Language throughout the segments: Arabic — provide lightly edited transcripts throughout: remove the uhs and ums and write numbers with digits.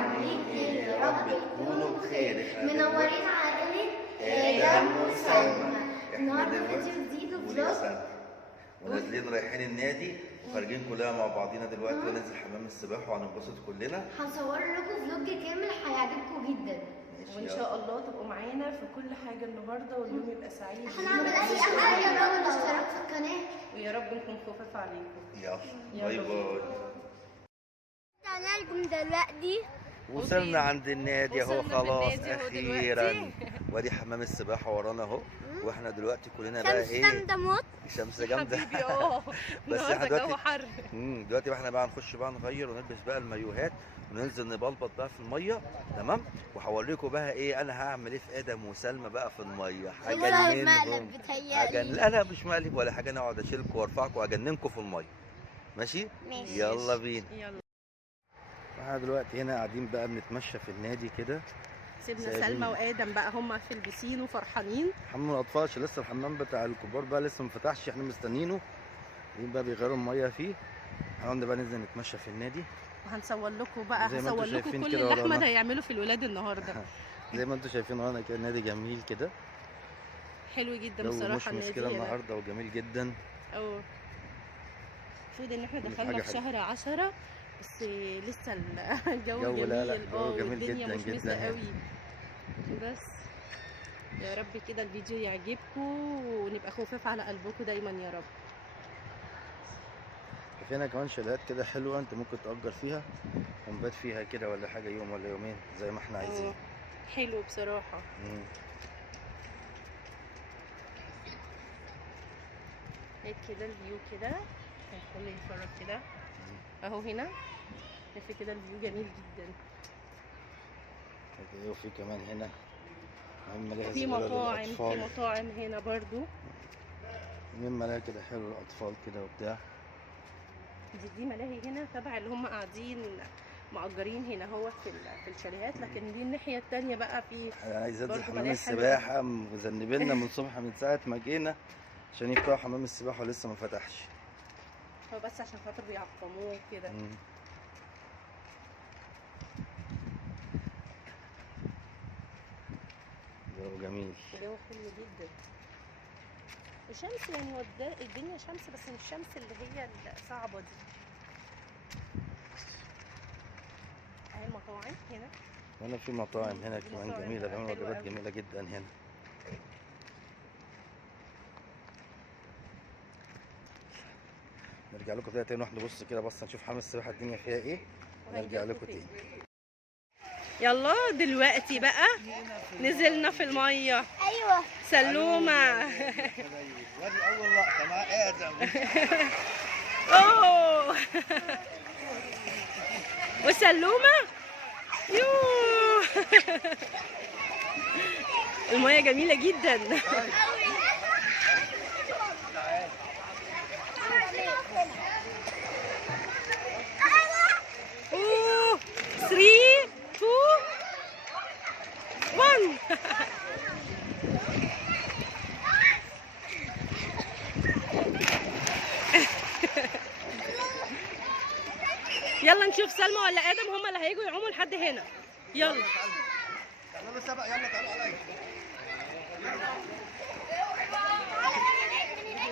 عليك يا رب تكونوا بخير. منورين عائلة آدم وسلمى. النهارده فيديو جديد وفلوج ونازلين رايحين النادي وخارجين كلنا مع بعضينا دلوقتي وننزل حمام السباحه وهننبسط كلنا. هنصور لكم فلوج كامل هيعجبكم جدا. وان شاء الله تبقوا معانا في كل حاجه النهارده واليوم يبقى سعيد. هنعمل اي حاجه بقى والاشتراك في القناه. ويا رب نكون خفاف عليكم. يلا باي باي. طلعنا لكم دلوقتي وصلنا عند النادي اهو خلاص اخيرا. دلوقتي. وادي حمام السباحه ورانا اهو. واحنا دلوقتي كلنا بقى ايه؟ شمس جامده موت. الشمس جامده حبيبي بس احنا الجو دلوقتي حر. دلوقتي احنا بقى هنخش بقى نغير ونلبس بقى المايوهات وننزل نبلبط بقى في الميه. تمام. وهوريكم بقى ايه انا هعمل ايه في ادم وسلمى بقى في الميه. مقلب بتهيألي. لا لا مش مقلب ولا حاجه. انا اقعد اشيلكم وارفعكم واجننكم في الميه. ماشي؟ يلا بينا. يلا احنا دلوقتي هنا قاعدين بقى بنتمشى في النادي كده. سيبنا سلمى وادم بقى هم في البسين وفرحانين. حمام الاطفال عشان لسه الحمام بتاع الكبار بقى لسه ما فتحش. احنا مستنيينه. دين بقى بيغيروا الميه فيه. هنقعد بقى ننزل نتمشى في النادي. وهنصور لكم بقى زي ما هصور انتوا لكم شايفين كل كده اللي ورانا. احمد هيعمله في الولاد النهارده. زي ما انتم شايفين ورانا كده النادي جميل كده. حلو جدا جو بصراحه مشمس النادي كده هنا. النهارده وجميل جدا. المفروض ان احنا كل دخلنا حاجة في شهر 10 بس لسه الجو جو جميل. لا لا جو جميل والدنيا جدا مشمسه جدا. قوي. بس يا رب كده الفيديو يعجبكم ونبقى خفاف على قلبكم دايما يا رب. في هنا كمان شاليهات كده حلوه انت ممكن تأجر فيها ونبات فيها كده ولا حاجه يوم ولا يومين زي ما احنا عايزين. حلو بصراحه. هيك كده الفيو كده الكل يتفرج كده اهو هنا. شايفه كده الفيو جميل جدا. وفي كمان هنا ملاهي في صغيرة مطاعم للأطفال. هنا برضو. ملاهي كده حلو للأطفال كده وبتاع. دي ملاهي هنا تبع اللي هم قاعدين مأجرين هنا هو في الشاليهات. لكن دي الناحيه الثانيه بقى في انا عايز انزل برضو حمام ملاهي السباحه مذنبينا من الصبح من ساعه ما جينا عشان يفتحوا حمام السباحه ولسه ما فتحش. هو بس عشان خاطر بيعقموه كده. جو جميل. الجو حلو جدا. الشمس يعني الدنيا شمس بس مش الشمس اللي هي الصعبه دي. اهي المطاعم هنا. هنا في مطاعم هنا كمان مطاعم جميله بيعملوا حلوة وجبات أوي. جميله جدا هنا. نرجع لكم كده تاني نروح نبص كده بص نشوف حمام السباحه الدنيا فيها ايه ونرجع لكم تاني. يلا دلوقتي بقى نزلنا في الميه. ايوه سلومه. ودي اول لقطه مع ادم. اوه وسلومه. يوه الميه جميله جدا. اوه 3 2 1 يلا نشوف سلمى ولا ادم هما اللي هيجوا يعوموا لحد هنا. يلا يلا سبق يلا تعالوا عليا.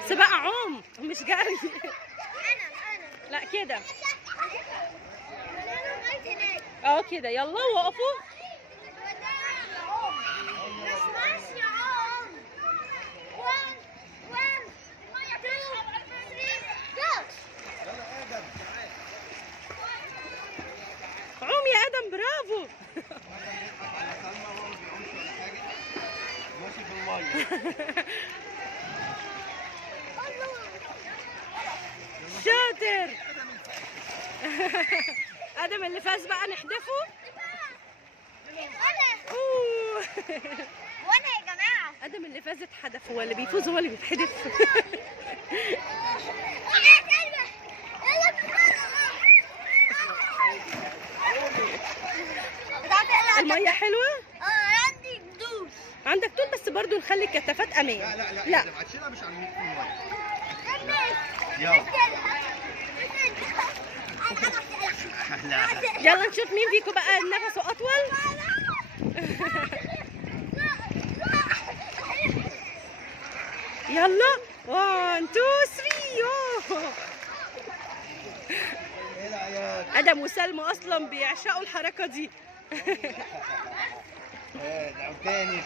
سباق عوم مش جري. لا كده كده يلا وقفوا. عوم يا ادم برافو. ماشي في الميه. شاطر. ادم اللي فاز بقى نحدفه. اوه وانا يا جماعه ادم اللي فاز اتحدف. هو اللي بيفوز هو اللي بيتحدف. الميه حلوه. عندي دوس. عندك طول بس برضو نخلي الكتافات امان. لا هتشيلها مش على الميه. يلا يلا نشوف مين فيكم بقى نفسه اطول. يلا 1 2 3. ادم وسلمى اصلا بيعشقوا الحركه دي. تاني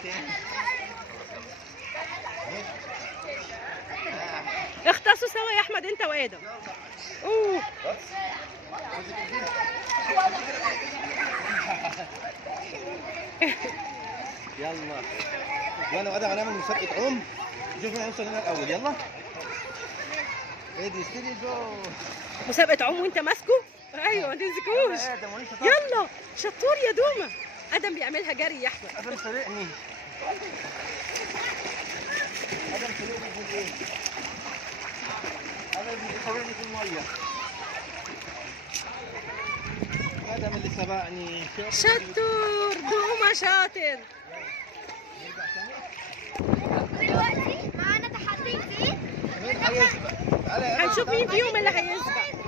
اختصوا سوا يا احمد انت وادم. اوه يلا وانا وادم هنعمل مسابقه عوم، نشوف مين هيوصل هنا الاول. يلا ادي ستيدي جو. مسابقه عوم وانت ماسكه؟ ايوه ما تمسكوش. يلا شطور يا دومه. ادم بيعملها جري يا احمد. ادم سرقني. ادم سرقني في ايه؟ ادم بيسرقني في الميه. ادم اللي سبقني. شطور دومه شاطر. دلوقتي معانا تحدي جديد. مين هيسبق؟ هنشوف مين فيهم اللي هيسبق.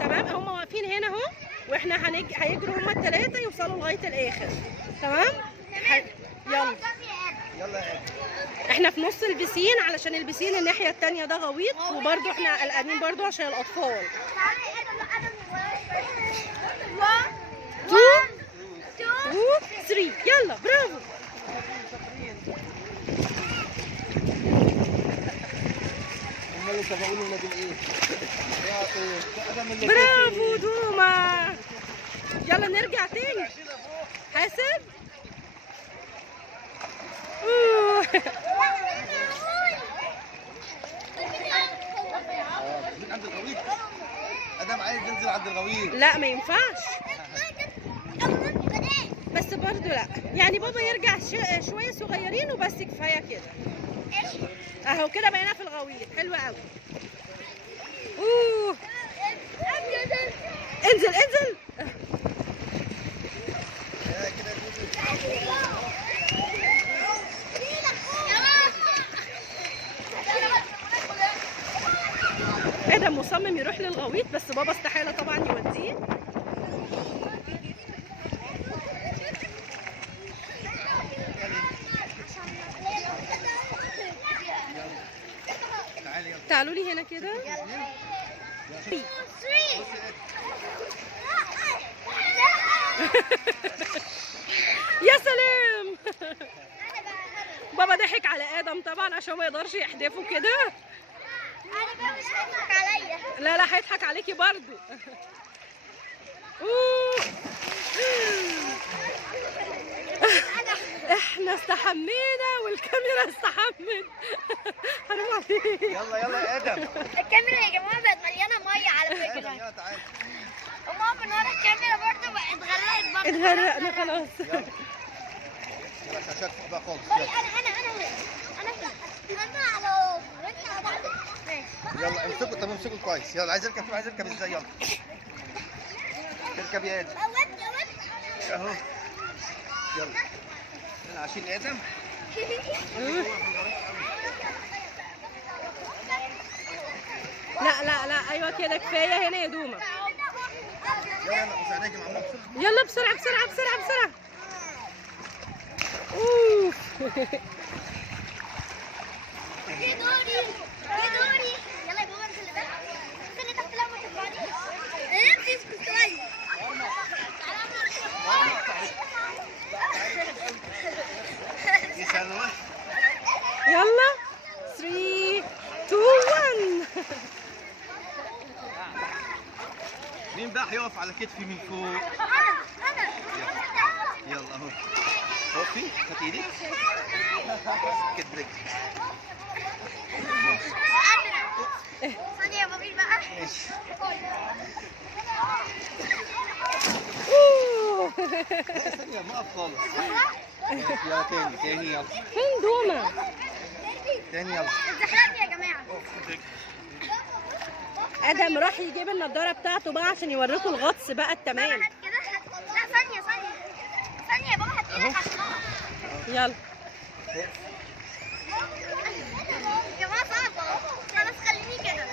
تمام هم واقفين هنا اهو، واحنا هيجروا هما الثلاثه يوصلوا لغايه الاخر. تمام؟ يلا يلا يا احنا في نص البسين، علشان البسين الناحيه الثانيه ده غويط، وبرده احنا قلقانين برده عشان الاطفال. 1 2 3 يلا برافو. هم اللي سبقوني ولا دول ايه؟ برافو دوما. يلا نرجع تاني. حاسب. عند الغويط. ادم عايز ينزل عند الغويط. لا ما ينفعش. بس برضو لا، يعني بابا يرجع شويه صغيرين وبس كفايه كده. اهو كده بقينا في الغويط. حلو قوي. انزل انزل. ادم مصمم يروح للغويط، بس بابا استحاله طبعا يوديه. تعالوا لي هنا كده. يا سلام. بابا ضحك على ادم طبعا عشان ما يقدرش يحدفه كده. انا بقى مش هيضحك عليا. لا لا هيضحك عليكي برضو. احنا استحمينا والكاميرا استحمت. حرام عليك. يلا يلا يا ادم. الكاميرا يا جماعه بقت مليانه ميه على فكره. يلا تعالى. وماما من ورا الكاميرا برضه بقت اتغرقت برضه. اتغرقنا خلاص. يلا عشان شكلك بقى خالص. انا على يلا امسكوا. طب امسكوا كويس. يلا عايز اركب. عايز اركب ازاي؟ يلا اركب يا ادم اهو. يلا انا عشان ادم. لا لا لا ايوه كده كفايه هنا يا دوما. يلا مش هنيجي مع ماما. يلا بسرعه بسرعه بسرعه بسرعه. اوف. يا دوري يلا يا بابا انزل بقى. انزل تحت لو ما تفضيش. امسك شويه. يسلمك. يلا 3 2 1. مين بقى هيقف على كتفي من فوق؟ انا يلا اهو. وقفي. هات ايدك. كده رجلي. ثانيه يا بابي بقى. ماشي. ثانية ما اقف خالص. يلا تاني يلا. فين دوما؟ تاني يلا. اتزحلقت يا جماعه. ادم راح يجيب النضاره بتاعته بقى عشان يوريكم الغطس بقى التمام. هات كده لا ثانيه يا بابا هات ايدك. يلا يا جماعه صعبه. خلاص خليني كده.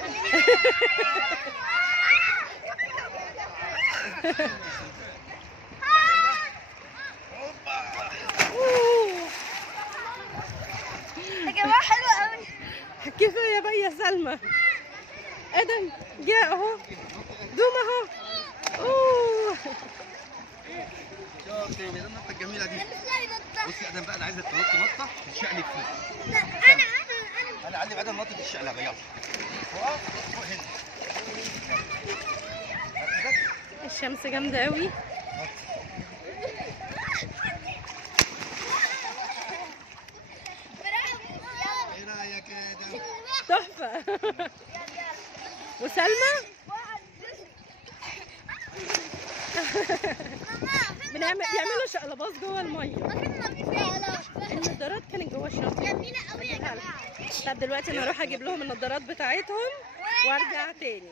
يا جماعة حلوة قوي. كفايه بقى يا سلمى. ادم جاء اهو. دوم اهو. اوه شاطر يا النطه الجميله دي. بصي يا ادم بقى، انا عايزك تنط نطه تشقلب فيه. لا انا علم ادم نطه الشقلبه. يلا فوق هنا. الشمس جامده قوي. ايه رايك يا ادم؟ تحفه. وسلمى بيعملوا شقلباز جوه الميه. النضارات كانت جوه الشنطه. طب دلوقتي انا هروح اجيب لهم النضارات بتاعتهم وارجع تاني.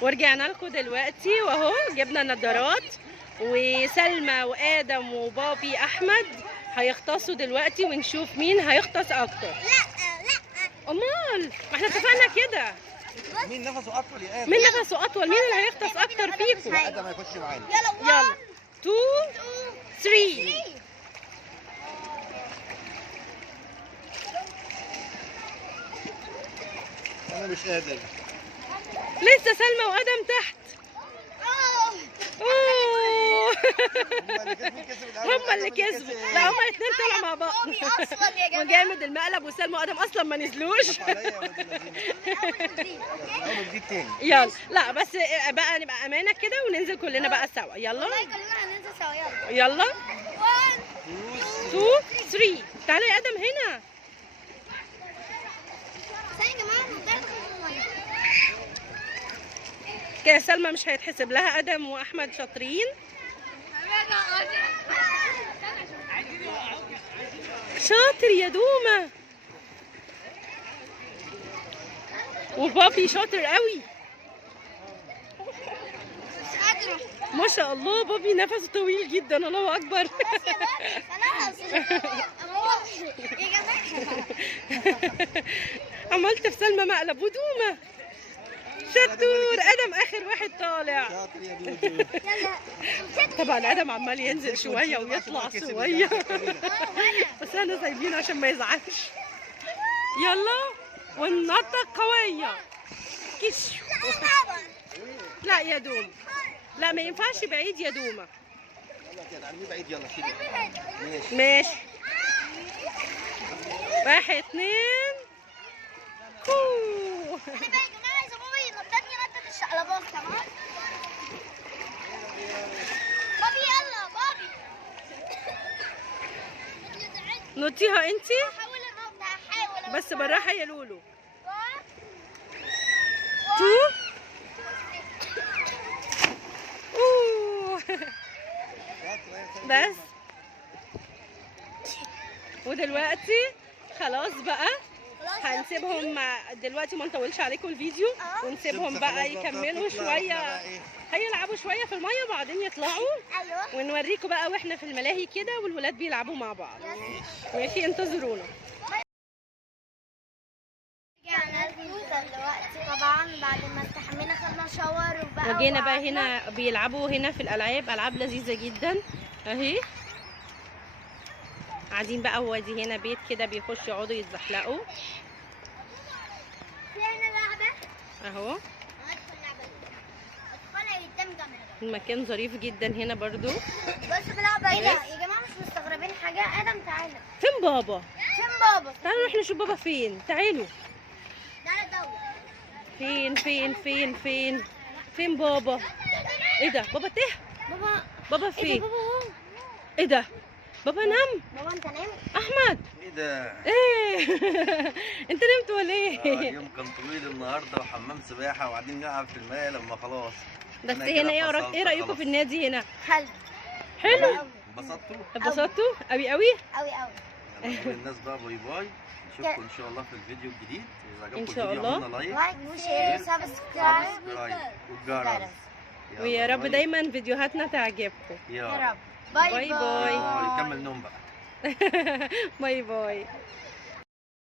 ورجعنا لكم دلوقتي واهو جبنا النضارات، وسلمى وادم وبابي احمد هيغطسوا دلوقتي ونشوف مين هيغطس اكتر. امال ما احنا اتفقنا كده. مين نفسه اطول يا ادم؟ مين نفسه اطول؟ مين اللي هيغطس اكتر فيكم؟ ادم هيخش معانا. يلا 2 3. انا مش قادر. لسه سلمى وادم تحت. اوه هما اللي كسبوا. لا هما الاثنين طلعوا مع بعض. وجامد المقلب، وسلمى وادم اصلا ما نزلوش. يلا لا بس بقى نبقى امانه كده وننزل كلنا بقى سوا. يلا يلا 1 2 3. تعالى يا ادم هنا. كده سلمى مش هيتحسب لها. ادم واحمد شاطرين. شاطر يا دومه. وبابي شاطر قوي ما شاء الله. بابي نفسه طويل جدا. الله اكبر. عملت في سلمى مقلب. ودومه شطور. ادم اخر واحد طالع. شاطر يا دودو. طبعا ادم عمال ينزل شويه ويطلع شويه. بس احنا سايبينه عشان ما يزعلش. يلا والنطه قويه. كش. لا يا دوم، لا ما ينفعش بعيد يا دومه. يلا كده ارميه بعيد. يلا شيلي. ماشي 1 2. نطيها انتي بس بالراحه يا لولو. 2 بس. ودلوقتي خلاص بقى هنسيبهم دلوقتي، ما نطولش عليكم الفيديو ونسيبهم بقى يكملوا شويه. هيلعبوا شويه في الميه وبعدين يطلعوا ونوريكم بقى واحنا في الملاهي كده والولاد بيلعبوا مع بعض. ماشي انتظرونا. رجعنا دلوقتي طبعا بعد ما استحمينا خدنا شاور وبقى وجينا بقى هنا بيلعبوا هنا في الالعاب. العاب لذيذه جدا اهي. قاعدين بقى. وادي هنا بيت كده بيخشوا يقعدوا يتزحلقوا اهو. المكان ظريف جدا هنا برضو. بس بلعبة ايه ده يا جماعه؟ مش مستغربين حاجه؟ ادم تعالى. فين بابا؟ فين بابا؟ تعالوا نروح نشوف بابا فين. تعالوا. تعالى دور. فين بابا؟ ايه ده؟ بابا تاه. بابا فين؟ ايه ده بابا؟ ايه ده؟ بابا نام. بابا انت نام؟ احمد ايه ده؟ ايه انت نمت ولا ايه؟ اليوم كان طويل النهارده وحمام سباحه وقاعدين نلعب في المايه لما خلاص. بس أنا هنا كده ايه فصلت ايه رايكم خلاص. في النادي هنا؟ حلو حلو. انبسطتوا؟ اتبسطتوا قوي قوي يلا نقول للناس بقى باي باي. نشوفكم ان شاء الله في الفيديو الجديد. اذا عجبكم إن شاء الفيديو الله. عملنا لايك وشير سبسكرايب والجرس. يلا ويا رب باي. دايما فيديوهاتنا تعجبكم. يا يا رب. باي باي. باي. كمل نوم بقى. باي باي.